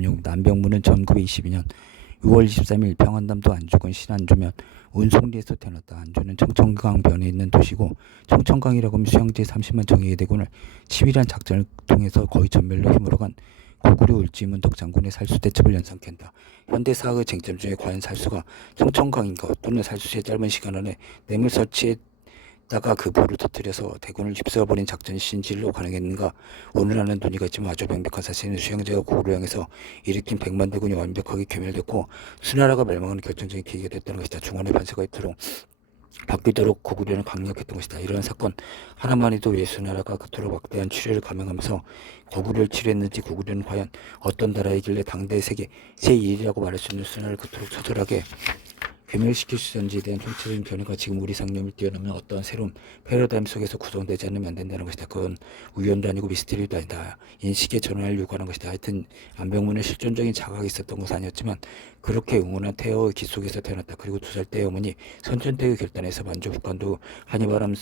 남용 남병무는 1922년 6월 23일 평안남도 안주군 신안주면 운송리에서 태어났다. 안주는 청천강변에 있는 도시고 청천강이라고 하면 수양제 30만 정예의 대군을 치밀한 작전을 통해서 거의 전멸로 힘으로간 고구려 을지문 덕장군의 살수 대첩을 연상케 한다. 현대사의 쟁점 중에 과연 살수가 청천강인가 또는 살수의 짧은 시간 안에 뇌물 설치에다가 그 불을 터뜨려서 대군을 휩쓸어버린 작전이 진실로 가능했는가? 오늘날은 논의가 있지만 아주 명백한 사실은 수양제가 고구려 향해서 일으킨 100만 대군이 완벽하게 괴멸됐고 수나라가 멸망하는 결정적인 계기가 됐다는 것이다. 중원의 판세가 있도록 바뀌도록 고구려는 강력했던 것이다. 이러한 사건 하나만 해도 왜 수나라가 그토록 막대한 치료를 감행하면서 고구려를 치료했는지, 고구려는 과연 어떤 나라이길래 당대 세계 제1위라고 말할 수 있는 수나라를 그토록 처절하게 괴멸시킬 수 있는지에 대한 총체적인 변화가 지금 우리 상념을 뛰어넘는 어떠한 새로운 패러다임 속에서 구성되지 않으면 안 된다는 것이다. 그건 우연도 아니고 미스테리도 아니다. 인식의 전환을 요구하는 것이다. 하여튼 안병문은 실존적인 자각이 있었던 것은 아니었지만 그렇게 응원한 태어의 기 속에서 태어났다. 그리고 2살 때의 어머니 선천태의 결단에서 만주북한도 한이바람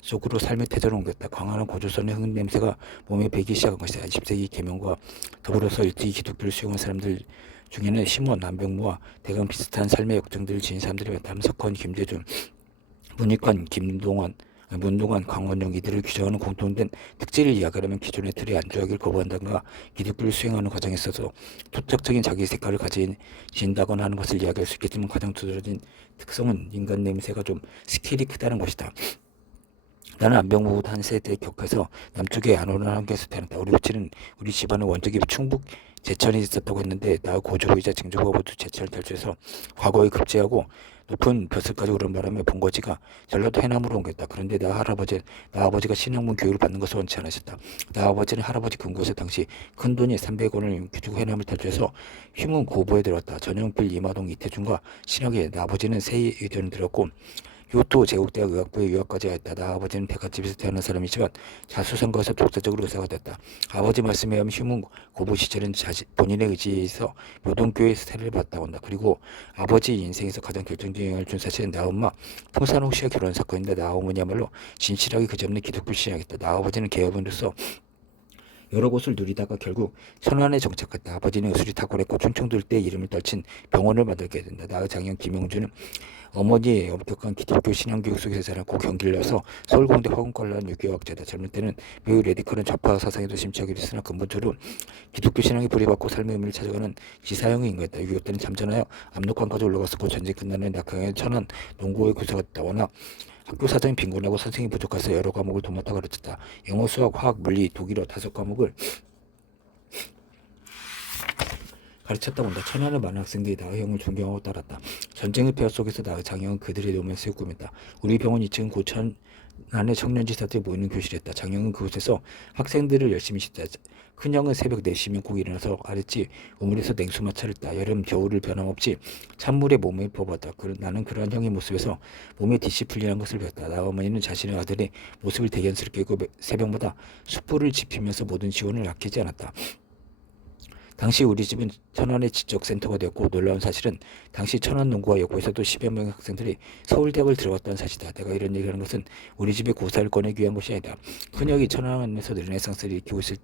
속으로 삶의 태전을 옮겼다. 광활한 고조선의 흙 냄새가 몸에 배기 시작한 것이다. 20세기 계명과 더불어서 일찍이 기독교를 수용한 사람들 중에는 심원, 남병무와 대강 비슷한 삶의 역정들을 지닌 사람들이 많다. 함석헌, 김재준, 문익환, 문동환, 강원영 이들을 규정하는 공통된 특질을 이야기하려면 기존의 틀에 안주하기를 거부한다든가 기독교를 수행하는 과정에 있어서 토착적인 자기 색깔을 가진다거나 하는 것을 이야기할 수 있겠지만 가장 두드러진 특성은 인간 냄새가 좀 스케일이 크다는 것이다. 나는 안병무 한 세대 격해서 남쪽의 안오는 한계에서 태어났다. 우리 집안은 원적이 충북 제천에 있었다고 했는데 나 고조이자 증조부가 모두 제천을 탈주해서 과거에 급제하고 높은 벼슬까지 오른 바람에 본거지가 전라도 해남으로 옮겼다. 그런데 나 아버지가 신학문 교육을 받는 것을 원치 않으셨다. 나 아버지는 할아버지 근거에서 당시 큰돈이 300원을 주고 해남을 탈주해서 휘문 고부에 들어왔다. 전영필, 이마동, 이태준과 신학에 나 아버지는 새 의전을 들었고 교토 제국대학 의학부에 유학까지 했다. 나 아버지는 대갓집에서 태어난 사람이지만 자수성가에서 독자적으로 의사가 됐다. 아버지 말씀에 의하면 휴문 고부 시절은 본인의 의지에서 노동교의 스타일을 받다고 한다. 그리고 아버지 인생에서 가장 결정적인 영향을 준 사실은 나 엄마 통산홍 씨와 결혼 사건인데 나 어머니야말로 진실하게 그저없는 기독교 신앙이었다. 나 아버지는 개업인으로서 여러 곳을 누리다가 결국 천안에 정착했다. 아버지는 의술이 탁월했고 충청도 일대 이름을 떨친 병원을 만들게 된다. 나의 장형 김영주는 어머니의 엄격한 기독교 신앙교육 속에서 자랐고 경기를 내서 서울공대 화공과를 한 유교학자다. 젊은 때는 매우 레디컬한 좌파 사상에도 심취하게 됐으나 근본적으로 기독교 신앙에 불이 받고 삶의 의미를 찾아가는 지사형의 인간이다. 6.25 때는 잠전하여 압록강까지 올라갔었고 전쟁 끝나는 낙항에 천안 농고에 구사가 됐다. 워낙 학교 사정이 빈곤하고 선생이 부족해서 여러 과목을 도맡아 가르쳤다. 영어, 수학, 화학, 물리, 독일어 5과목을 가르쳤다고 한다. 천안의 많은 학생들이 나의 형을 존경하고 따랐다. 전쟁의 폐허 속에서 나의 장형은 그들의 로맨스를 꾸몄다. 우리 병원 2층은 고천 안에 청년지사들이 모이는 교실이었다. 장형은 그곳에서 학생들을 열심히 씻다. 큰형은 새벽 4시면 꼭 일어나서 아랫집 우물에서 냉수마차를 따 여름 겨울을 변함없이 찬물에 몸을 퍼부었다. 나는 그러한 형의 모습에서 몸에 디시플린한 것을 배웠다. 나 어머니는 자신의 아들의 모습을 대견스럽게 여기고 새벽마다 숯불을 지피면서 모든 지원을 아끼지 않았다. 당시 우리 집은 천안의 지적센터가 되었고 놀라운 사실은 당시 천안농구와 여고에서도 10여 명의 학생들이 서울대학을 들어갔다는 사실이다. 내가 이런 얘기를 하는 것은 우리 집의 고사를 꺼내기 위한 것이 아니다. 큰형이 천안에서 르네상스를 일으키고 있을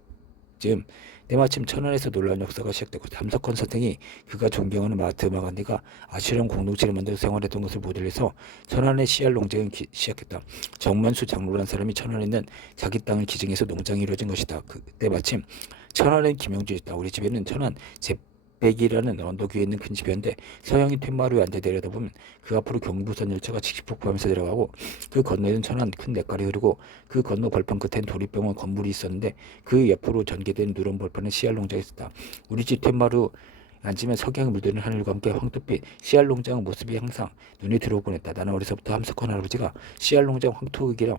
즈음 때마침 천안에서 놀라운 역사가 시작되고 함석헌 선생이 그가 존경하는 마하트마 간디가 아시람 공동체를 만들어 생활했던 것을 모델해서 천안의 씨알 농장을 시작했다. 정만수 장로라는 사람이 천안에 있는 자기 땅을 기증해서 농장이 이루어진 것이다. 그때 마침 천안엔 김영주 있다. 우리 집에는 천안 백이라는 언덕 위에 있는 큰 집이었는데 서양이 툇마루에 앉아 내려다보면 그 앞으로 경부선 열차가 칙칙폭폭하면서 들어가고 그 건너에는 천안 큰 냇가리 흐르고 그 건너 벌판 끝엔 도립병원 건물이 있었는데 그 옆으로 전개된 누런 벌판에 씨알 농장이 있었다. 우리 집 툇마루 앉으면 석양이 물드는 하늘과 함께 황토빛 씨알 농장 모습이 항상 눈에 들어오곤 했다. 나는 어려서부터 함석헌 할아버지가 씨알 농장 황토흙이랑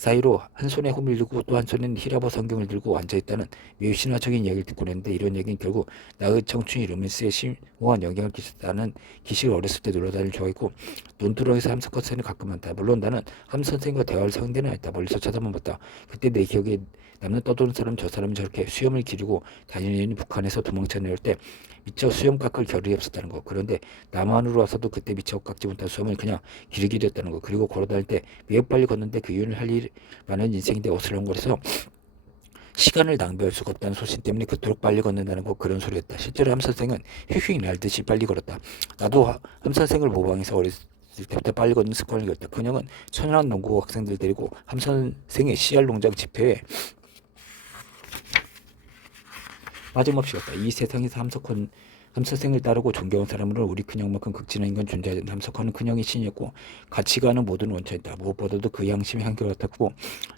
사이로 한 손에 홈을 들고 또 한 손에는 히라버 성경을 들고 앉아있다는 매우 신화적인 이야기를 듣고 있는데 이런 얘기는 결국 나의 청춘이 로맨스에 심오한 영향을 끼쳤다는 기식을 어렸을 때 놀러다니를 좋아했고 논두렁에서 함석헌 선생을 가끔 만났다. 물론 나는 함 선생과 대화할 상대는 아니다. 멀리서 쳐다만 봤다. 그때 내 기억에 남는 떠도는 사람 저 사람이 저렇게 수염을 기르고 다니는 북한에서 도망쳐 내올 때 미처 수염 깎을 겨를이 없었다는 거. 그런데 남한으로 와서도 그때 미처 깎지 못한 수염을 그냥 기르게 됐다는 거. 그리고 걸어다닐 때 매우 빨리 걷는데 그 이유는 할 일 많은 인생인데 어슬렁거려서 시간을 낭비할 수가 없다는 소신 때문에 그토록 빨리 걷는다는 거 그런 소리였다. 실제로 함 선생은 휙휙 날듯이 빨리 걸었다. 나도 함 선생을 모방해서 어렸을 때부터 빨리 걷는 습관을 기었다. 그녀는 천안 농구 학생들 데리고 함 선생의 CR 농장 집회에 빠짐없이 갔다. 이 세상에서 함석헌을 따르고 존경한 사람으로 우리 큰형만큼 극진한 인간 존재하지 않는다. 함석헌은 큰형의 신이었고 가치관은 모든 원천이다. 무엇보다도 그 양심이 한결같았고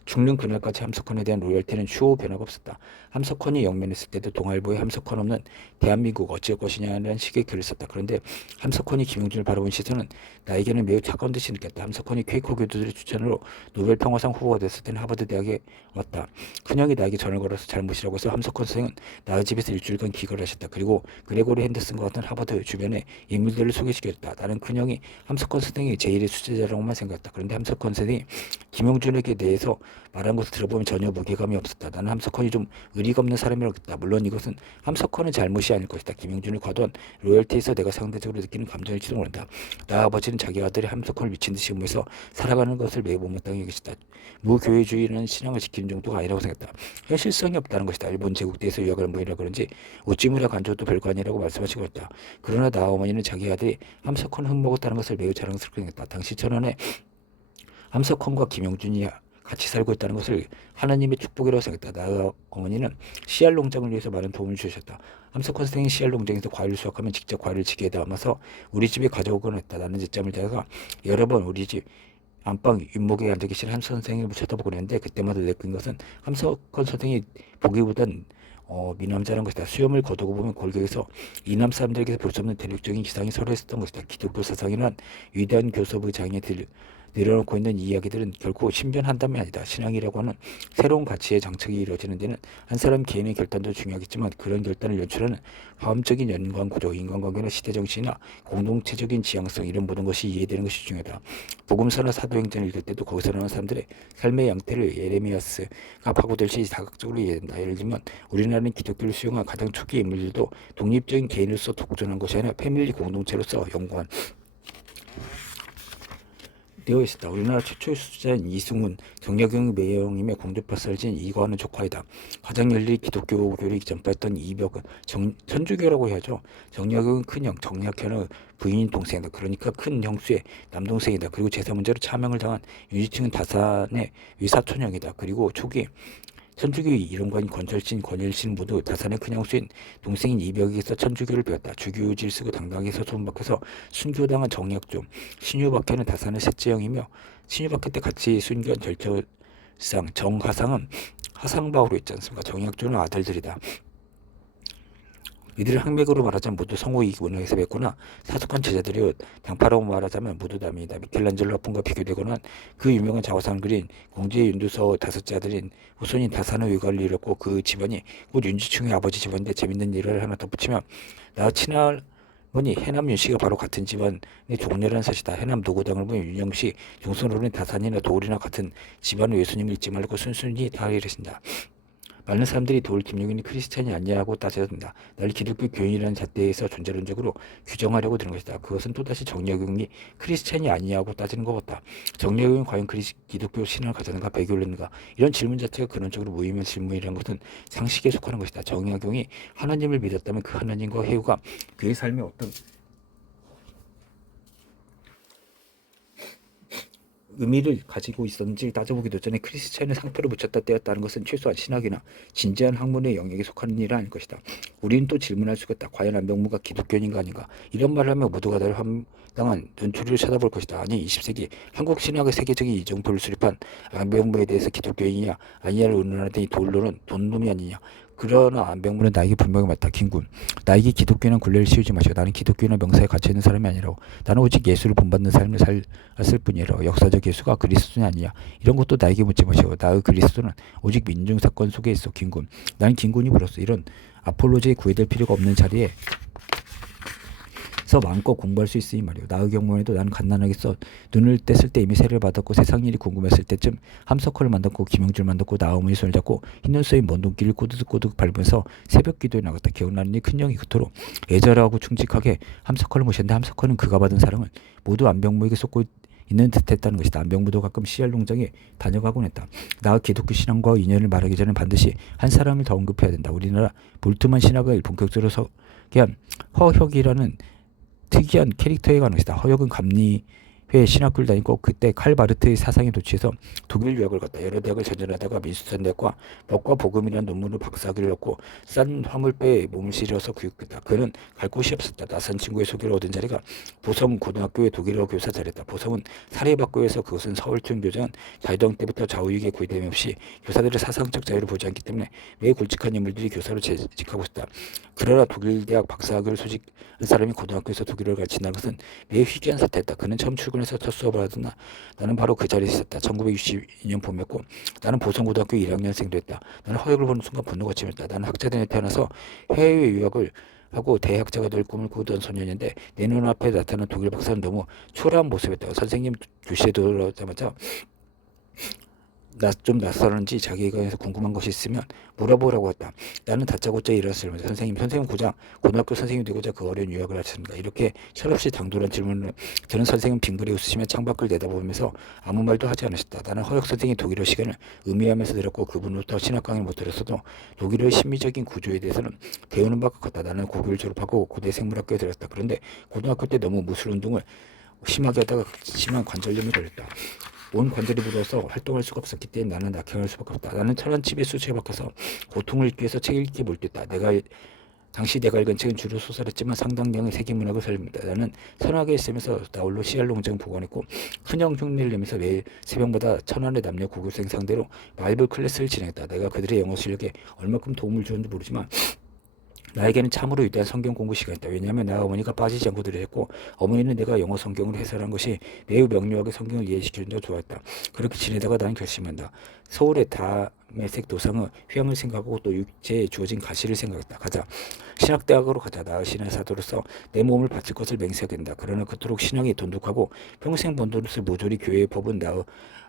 죽는 그날까지 함석헌에 대한 로열티는 추후 변화가 없었다. 함석헌이 영면했을 때도 동아일보에 함석헌 없는 대한민국 어찌할 것이냐는 식의 글을 썼다. 그런데 함석헌이 김영준을 바라본 시선은 나에게는 매우 차가운 듯이 느꼈다. 함석헌이 퀘이커 교수들의 추천으로 노벨 평화상 후보가 됐을 때는 하버드 대학에 왔다. 큰형이 나에게 전을 걸어서 잘못이라고 해서 함석헌 선생은 나의 집에서 일주일간 기거를 하셨다. 그리고 그레고리 핸더슨과 같은 하버드 주변에 인물들을 소개시켰다. 나는 큰형이 함석헌 선생이 제1의 수제자라고만 생각했다. 그런데 함석헌 선생이 김영준에게 대해서 말한 것을 들어보면 전혀 무게감이 없었다. 나는 함석헌이 좀 의리가 없는 사람이라고 했다. 물론 이것은 함석헌의 잘못이 아닐 것이다. 김영준을 과도한 로열티에서 내가 상대적으로 느끼는 감정일지도 모른다. 나 아버지는 자기 아들이 함석헌을 미친 듯이 의무해서 살아가는 것을 매우 못마땅히 여겼다. 무교회주의라는 신앙을 지키는 정도가 아니라고 생각했다. 현실성이 없다는 것이다. 일본 제국대에서 유학을 모이라 그런지 오찌무라 간조도 별거 아니라고 말씀하시고 있다. 그러나 나 어머니는 자기 아들이 함석헌을 흠먹었다는 것을 매우 자랑스럽게 생각했다. 당시 천안에 함석헌과 김영준이 같이 살고 있다는 것을 하나님의 축복이라고 생각했다. 나 어머니는 씨알 농장을 위해서 많은 도움을 주셨다. 함석헌 선생이 씨알 농장에서 과일을 수확하면 직접 과일을 지게에 담아서 우리 집에 가져오곤 했다. 나는 늦잠을 자다가 여러 번 우리 집 안방 윗목에 앉아 계신 함석헌 선생을 쳐다보곤 했는데 그때마다 느낀 것은 함석헌 선생이 보기보단 미남자란 것이다. 수염을 거두고 보면 골격에서 이남 사람들에게서 볼 수 없는 대륙적인 기상이 서로 있었던 것이다. 기독교 사상이란 위대한 교섭의 장에 내려놓고 있는 이야기들은 결코 신변한담이 아니다. 신앙이라고 하는 새로운 가치의 장착이 이루어지는 데는 한 사람 개인의 결단도 중요하겠지만 그런 결단을 연출하는 화음적인 연관구조, 인간관계나 시대정신이나 공동체적인 지향성 이런 모든 것이 이해되는 것이 중요하다. 복음서나 사도행전을 읽을 때도 거기서 나오는 사람들의 삶의 양태를 예레미야스가 파고들시 다각적으로 이해된다. 예를 들면 우리나라는 기독교를 수용한 가장 초기 인물들도 독립적인 개인으로서 독존한 것이 아니라 패밀리 공동체로서 연구한 되어 있었다. 우리나라 최초의 수자인 이승훈, 정약용 매형님의 공주파 썰진 이거하는 조카이다. 가장 열리 기독교를 전파했던 이벽은 천주교라고 해야죠. 정약용은 큰형, 정약현은 부인 동생이다. 그러니까 큰 형수의 남동생이다. 그리고 제사 문제로 차명을 당한 윤희층은 다산의 위사촌형이다. 그리고 초기 천주교의 이론가인 권철신, 권일신 모두 다산의 큰형수인 동생인 이벽에게서 천주교를 배웠다. 주교 질쓰고 당당하게 소송박혀서 순교당한 정약종, 신유박해는 다산의 셋째형이며 신유박해 때 같이 순교한 절처상, 정하상은 하상바오로 있지 않습니까? 정약종은 아들들이다. 이들은 학맥으로 말하자면 모두 성우이기 문학에서 뵙거나 사숙한 제자들이요. 당파라고 말하자면 모두 남이다. 미켈란젤로 아픔과 비교되거나 그 유명한 자화상 그린 공주의 윤두서 다섯째 아들인 후손인 다산의 외가를 이뤘고 그 집안이 곧 윤지충의 아버지 집안인데 재밌는 일을 하나 덧붙이면 나 친할머니 해남 윤씨가 바로 같은 집안의 종려라는 사실이다. 해남 노고당을 보면 윤영씨 종선으로는 다산이나 도울이나 같은 집안의 외손님을 잊지 말고 순순히 다 이르신다. 많은 사람들이 도울 김용인이 크리스찬이 아니냐고 따져든다. 날 기독교 교인이라는 잣대에서 존재론적으로 규정하려고 드는 것이다. 그것은 또다시 정약용이 크리스찬이 아니냐고 따지는 것 같다. 정약용이 과연 기독교 신앙을 가졌는가 배교했는가 이런 질문 자체가 근원적으로 무의미한 질문이라는 것은 상식에 속하는 것이다. 정약용이 하나님을 믿었다면 그 하나님과 해후가 그의 삶에 어떤 의미를 가지고 있었는지 따져보기도 전에 크리스찬의 상표를 붙였다 떼었다는 것은 최소한 신학이나 진지한 학문의 영역에 속하는 일은 아닐 것이다. 우리는 또 질문할 수가 있다. 과연 안병무가 기독교인인가 아닌가? 이런 말을 하면 모두가 나를 황당한 눈초리를 쳐다볼 것이다. 아니 20세기 한국 신학의 세계적인 이정표를 수립한 안병무에 대해서 기독교인이냐 아니냐를 의논하더니 도울로는 돈놈이 아니냐. 그러나 안병무는 나에게 분명히 맞다. 김군, 나에게 기독교는 굴레를 씌우지 마시오. 나는 기독교나 명사에 갇혀있는 사람이 아니라고. 나는 오직 예수를 본받는 삶을 살았을 뿐이라고. 역사적 예수가 그리스도냐 아니냐 이런 것도 나에게 묻지 마시오. 나의 그리스도는 오직 민중사건 속에 있어. 김군, 나는 김군이 물었어. 이런 아폴로제에 구애될 필요가 없는 자리에 마음껏 공부할 수 있으니 말이오. 나의 경우에도 나는 갓난하게 눈을 뗐을 때 이미 세를 받았고 세상 일이 궁금했을 때쯤 함석헌을 만났고 김영준을 만났고 나 어머니 손을 잡고 흰눈 쏘인 먼 돈길을 꼬드득꼬드득 밟으면서 새벽 기도에 나갔다. 기억나는 이 큰형이 그토록 애절하고 충직하게 함석헌을 모셨는데 함석헌은 그가 받은 사랑을 모두 안병무에게 쏟고 있는 듯했다는 것이다. 안병무도 가끔 씨알 농장에 다녀가곤 했다. 나와 기독교 신앙과 인연을 말하기 전에 반드시 한 사람을 더 언급해야 된다. 우리나라 볼트만 신학을 본격적으로 소개한 허혁이라는 특이한 캐릭터에 관한 것이다. 허혁은 감리회 신학교를 다니고 그때 칼 바르트의 사상에 도취해서 독일 유학을 갔다. 여러 대학을 전전하다가 민수산 대학과 법과 복음이라는 논문으로 박사학위를 얻고 싼 화물배에 몸을 실어서 교육했다. 그는 갈 곳이 없었다. 낯선 친구의 소개를 얻은 자리가 보성 고등학교의 독일어 교사 자리였다. 보성은 사립학교에서 그것은 서울쯤 교장은 자유당 때부터 좌우익에 구애됨 없이 교사들의 사상적 자유를 보지 않기 때문에 매우 굵직한 인물들이 교사로 재직하고 있다. 그러나 독일 대학 박사학위를 소직한 사람이 고등학교에서 독일어를 가르친다는 것은 매우 희귀한 사태였다. 그는 처음 출근해서 첫 수업을 하던 날 나는 바로 그 자리에 있었다. 1962년 봄이었고 나는 보성고등학교 1학년생도 했다. 나는 허역을 보는 순간 분노가 치밀었다. 나는 학자단에 태어나서 해외 유학을 하고 대학자가 될 꿈을 꾸던 소년인데 내 눈앞에 나타난 독일 박사는 너무 초라한 모습이었다. 선생님 교실에 들어오자마자 좀 낯설은지 자기에 관해서 궁금한 것이 있으면 물어보라고 했다. 나는 다짜고짜 일어났으면서 선생님 고작 고등학교 선생님이 되고자 그 어려운 유학을 하셨습니다. 이렇게 철없이 당돌한 질문을 들은 선생님은 빙그레 웃으시며 창밖을 내다보면서 아무 말도 하지 않으셨다. 나는 허역 선생이 독일어 시간을 의미하면서 들었고 그분으로부터 신학 강의를 못 들었어도 독일어의 심미적인 구조에 대해서는 배우는 바가 컸다. 나는 고교를 졸업하고 고대 생물학교에 들었다. 그런데 고등학교 때 너무 무술 운동을 심하게 하다가 심한 관절염이 걸렸다. 온 관절이 부러워서 활동할 수가 없었기 때문에 나는 낙향할 수밖에 없다. 나는 천한 집의 수치에 박혀서 고통을 잊기 위해서 책 읽기 몰두했다. 당시 내가 읽은 책은 주로 소설이었지만 상당량의 세계문학을 살립니다. 나는 선하게 있으면서 나홀로 씨알 농장 보관했고 큰형 흉내를 내면서 매일 새벽마다 천안의 남녀 고교생 상대로 바이블 클래스를 진행했다. 내가 그들의 영어 실력에 얼마큼 도움을 주었는지 모르지만 나에게는 참으로 위대한 성경 공부 시간이었다. 왜냐하면 내가 어머니가 빠지지 않고 들으셨고 어머니는 내가 영어 성경을 해설한 것이 매우 명료하게 성경을 이해시켜준다고 좋아했다. 그렇게 지내다가 나는 결심한다. 서울의 다메섹 도상의 휴양을 생각하고 또 육체에 주어진 가시를 생각했다. 가자. 신학대학으로 가자. 나의 신의 사도로서 내 몸을 바칠 것을 맹세하게 된다. 그러나 그토록 신앙이 돈독하고 평생 번 돈을 모조리 교회에 퍼본 나의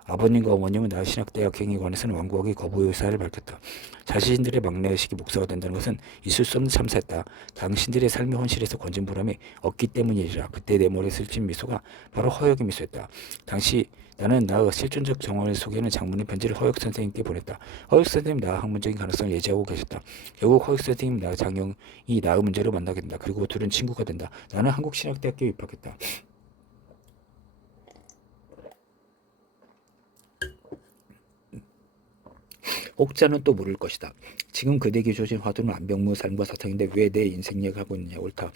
아버님과 어머님은 나의 신학대학 행위에 관해서는 완고하게 거부 의사를 밝혔다. 자신들의 막내의식이 목사가 된다는 것은 있을 수 없는 참사였다. 당신들의 삶의 헌실에서 건진 보람이 없기 때문이라. 그때 내 머리에 스친 미소가 바로 허역의 미소였다. 당시 나는 나의 실존적 정황을 소개하는 장문의 편지를 허역 선생님께 보냈다. 허역 선생님 나의 학문적인 가능성을 예지하고 계셨다. 결국 허역 선생님 나의 장영이 나의 문제로 만나게 된다. 그리고 둘은 친구가 된다. 나는 한국신학대학교에 입학했다. 옥자는 또 모를 것이다. 지금 그대에게 주어진 화두는 안병무 삶과 사탕인데 왜 내 인생 이야기를 하고 있느냐. 옳다.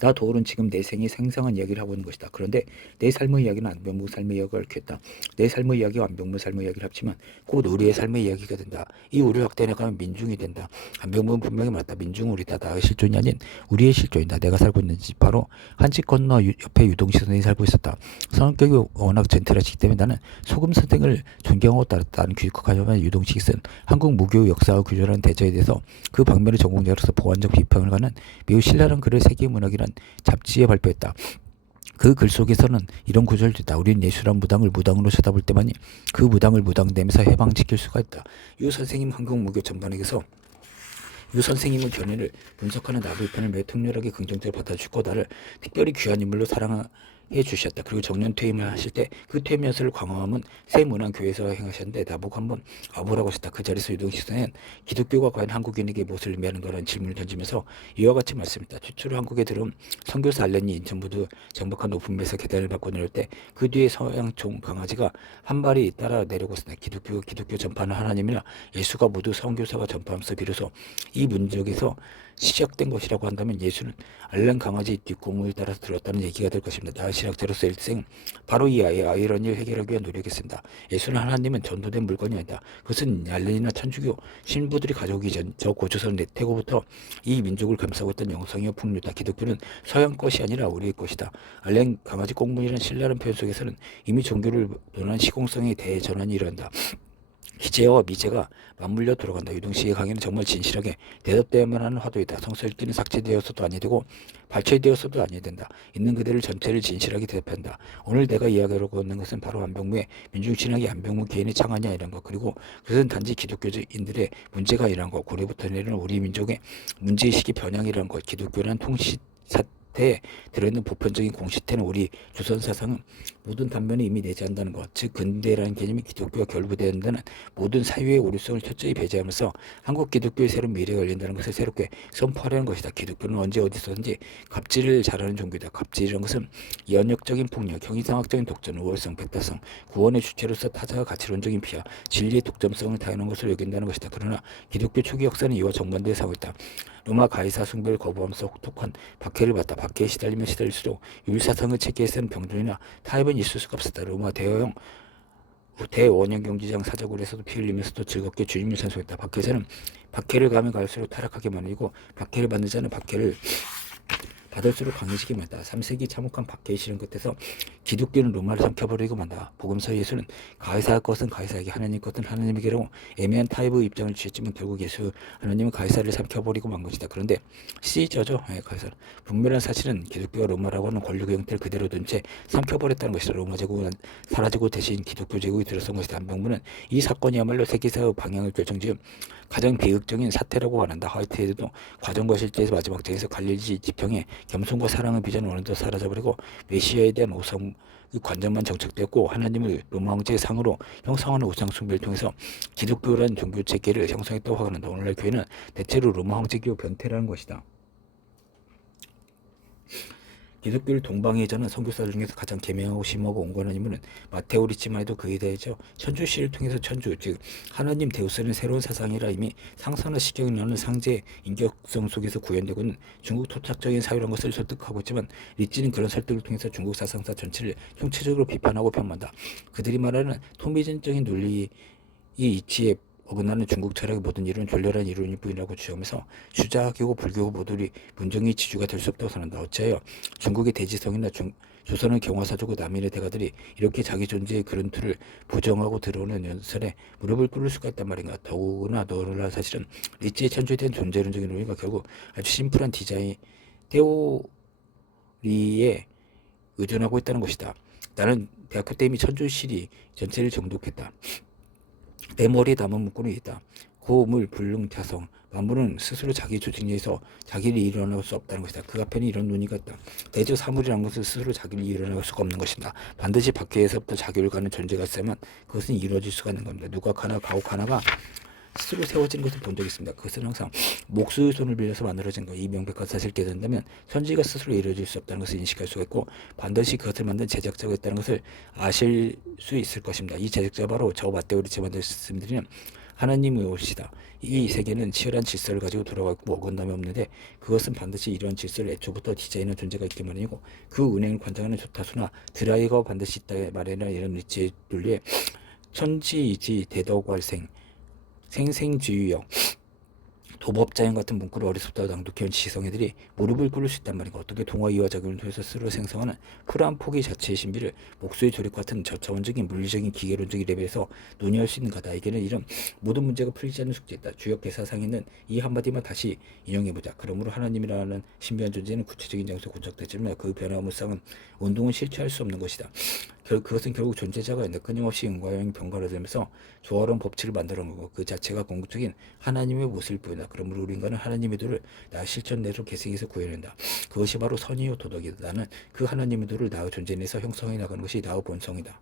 나 도울은 지금 내 생의 생생한 이야기를 하고 있는 것이다. 그런데 내 삶의 이야기는 안병무 삶의 이야기가 얽혀있다. 내 삶의 이야기와 안병무 삶의 이야기를 합치면 곧 우리의 삶의 이야기가 된다. 이 우리를 확대해나가면 민중이 된다. 안병무는 분명히 맞다. 민중은 우리다. 나의 실존이 아닌 우리의 실존이다. 내가 살고 있는 집 바로 한 집 건너 옆에 유동식 선생이 살고 있었다. 성격이 워낙 젠틀하시기 때문에 나는 소금 선생을 존경하고 따랐다. 나는 귀국하자마자 유동식이 쓴 한국 무교 역사와 규조라는 대저에 대해서 그 방면의 전공자로서 보완적 비평을 가는 매우 신랄한 글을 세계문학이란 잡지에 발표했다. 그 글 속에서는 이런 구절도 있다. 우리는 예술한 무당을 무당으로 쳐다볼 때만이 그 무당을 무당됨에서 해방시킬 수가 있다. 유 선생님 한국 무교 전반에게서 유 선생님의 견해를 분석하는 나부의 편을 매우 특별하게 긍정적으로 받아주고 나를 특별히 귀한 인물로 사랑해 주셨다. 그리고 정년 퇴임을 하실 때 그 퇴임 연설을 광화문 새문안교회에서 행하셨는데 나보고 한번 와보라고 하셨다. 그 자리에서 유동식 선생은 기독교가 과연 한국인에게 무엇을 의미하는 거라는 질문을 던지면서 이와 같이 말씀했다. 최초로 한국에 들어온 선교사 알렌이 인천부두 정박한 높은 배에서 계단을 밟고 내려올 때 그 뒤에 서양총 강아지가 한 마리 따라 내려오고 있습니다. 기독교 전파는 하나님이나 예수가 모두 선교사가 전파하면서 비로소 이 문적에서 시작된 것이라고 한다면 예수는 알렌 강아지 뒷공을 따라서 들었다는 얘기가 될 것입니다. 나의 신학자로서 일생 바로 이 아이러니를 해결하기 위한 노력했습니다. 예수는 하나님은 전도된 물건이 아니다. 그것은 알렌이나 천주교 신부들이 가져오기 전 저 고조선 내태고부터 이 민족을 감싸고 있던 영성이요 풍류다. 기독교는 서양 것이 아니라 우리의 것이다. 알렌 강아지 꽁문이라는 신랄한 표현 속에서는 이미 종교를 논한 시공성의 대전환이 일어난다. 기재와 미제가 맞물려 들어간다. 유동식의 강의는 정말 진실하게 대답되어야만 하는 화두이다. 성서 읽기는 삭제되어서도 아니 되고 발췌되어서도 아니 된다. 있는 그대를 전체를 진실하게 대답한다. 오늘 내가 이야기하려고 하는 것은 바로 안병무의 민중신학이 안병무 개인의 창안이 아니란 것, 그리고 그것은 단지 기독교인들의 문제가 아니란 것, 고려부터 내려오는 우리 민족의 문제의식이 변형이란 것, 기독교란 통시 사태에 들어있는 보편적인 공시태는 우리 조선 사상은 모든 단면을 이미 내재한다는 것, 즉 근대라는 개념이 기독교와 결부되는 모든 사유의 오류성을 철저히 배제하면서 한국 기독교의 새로운 미래가 열린다는 것을 새롭게 선포하려는 것이다. 기독교는 언제 어디서든지 갑질을 잘하는 종교다. 갑질이라는 것은 연역적인 폭력, 형이상학적인 독점, 우월성, 배타성, 구원의 주체로서 타자가 가치론적인 피하, 진리의 독점성을 다양한 것을 여긴다는 것이다. 그러나 기독교 초기 역사는 이와 정반대의 사고였다. 로마 가이사 숭배를 거부하면서 혹독한 박해를 받다. 박해에 시달리면 시달릴수록 율사상의 체계에서는 병존이나 타협은 있을 수가 없었다. 로마 대원형 경기장 사자굴에서도 피 흘리면서도 즐겁게 주님을 찬송했다. 박해자는 박해를 가면 갈수록 타락하게 만들고 박해를 받는 자는 박해를 받을수록 강해지게 만다. 3세기 참혹한 박해의 시련 끝에서 기독교는 로마를 삼켜버리고 만다. 복음서 예수는 가이사의 것은 가이사에게, 하나님 것은 하나님에게로 애매한 타입의 입장을 취했지만 결국 예수 하나님은 가이사를 삼켜버리고 만 것이다. 그런데 시저죠. 가이사. 분명한 사실은 기독교가 로마라고 하는 권력의 형태를 그대로 둔 채 삼켜버렸다는 것이다. 로마 제국은 사라지고 대신 기독교 제국이 들어선 것이다. 한병문은 이 사건이야말로 세계사의 방향을 결정지은 가장 비극적인 사태라고 말한다. 화이트헤드도 과정과 실제에서 마지막 장에서 갈릴리 지평에 겸손과 사랑의 비전은 어느덧 사라져버리고 메시아에 대한 오성 관점만 정착되었고 하나님을 로마 황제의 상으로 형성하는 우상 숭배를 통해서 기독교라는 종교 체계를 형성했다고 하는다. 오늘날 교회는 대체로 로마 황제교 변태라는 것이다. 기독교를 동방에 전한 선교사들 중에서 가장 개명하고 심하고 온건한 인물은 마테오 리치만 해도 그에 대해서 천주시를 통해서 천주, 즉 하나님 데우스는 새로운 사상이라 이미 상상과 시경이 나는 상제 인격성 속에서 구현되고는 중국 토착적인 사유란 것을 설득하고 있지만 리치는 그런 설득을 통해서 중국 사상사 전체를 총체적으로 비판하고 폄한다. 그들이 말하는 토미전적인 논리의 이치에 어긋나는 중국 철학의 모든 이론은 졸렬한 이론일 뿐이라고 주장하면서 주자학이고 불교고 모두리 문정의 지주가 될 수 없다고 선언한다. 어찌하여 중국의 대지성이나 조선의 경화사조고 남인의 대가들이 이렇게 자기 존재의 그런 틀을 부정하고 들어오는 연설에 무릎을 꿇을 수가 있단 말인가. 더구나 놀랄 사실은 리치의 천주에 대한 존재론적인 논의가 결국 아주 심플한 디자인 테오리에 의존하고 있다는 것이다. 나는 대학교 때 이미 천주시리 전체를 정독했다. 내 머리에 남은 문구는 있다. 고물, 불능, 자성. 만물은 스스로 자기 조직 내에서 자기를 일어날 수 없다는 것이다. 그 앞에는 이런 논의가 있다. 대저 사물이라는 것은 스스로 자기를 일어날 수가 없는 것이다. 반드시 밖에서부터 자기를 가는 존재가 있어야만 그것은 이루어질 수가 있는 겁니다. 누가 하나 가옥 하나가 스스로 세워지는 것을 본 적이 있습니다. 그것은 항상 목수의 손을 빌려서 만들어진 것. 이 명백한 사실을 깨닫는다면 천지가 스스로 이루어질 수 없다는 것을 인식할 수가 있고 반드시 그것을 만든 제작자가 있다는 것을 아실 수 있을 것입니다. 이 제작자가 바로 저 마테오 리치가 말씀드리는 하나님의 옷이다. 이 세계는 치열한 질서를 가지고 돌아가고 어긋남이 없는데 그것은 반드시 이러한 질서를 애초부터 디자인한 존재가 있기 마련이고 그 운행을 관장하는 조타수나 드라이거가 반드시 있다 말에는 이런 리치의 논리에 천지이지 대덕활생 생생주의역 도법자연 같은 문구를 어리석다고 낭독해온 지성애들이 무릎을 꿇을 수 있단 말인가. 어떻게 동화 이화작용을 통해서 스스로 생성하는 푸른 포기 자체의 신비를 목수의 조립 같은 저차원적인 물리적인 기계론적인 레벨에서 논의할 수 있는가. 나에게는 이런 모든 문제가 풀리지 않는 숙제다. 주역 대사상에 있는 이 한마디만 다시 인용해보자. 그러므로 하나님이라는 신비한 존재는 구체적인 장소에 고착되지만 그 변화무쌍은 운동은 실체할 수 없는 것이다. 그것은 결국 존재자가 끊임없이 은과형이 병갈아들면서 조화로운 법칙을 만들어 놓은 것, 그 자체가 궁극적인 하나님의 모습일 뿐이다. 그러므로 우리 인간은 하나님의 도를 나의 실천대로 계승해서 구해낸다. 그것이 바로 선이요 도덕이다. 나는 그 하나님의 도를 나의 존재 내에서 형성해 나가는 것이 나의 본성이다.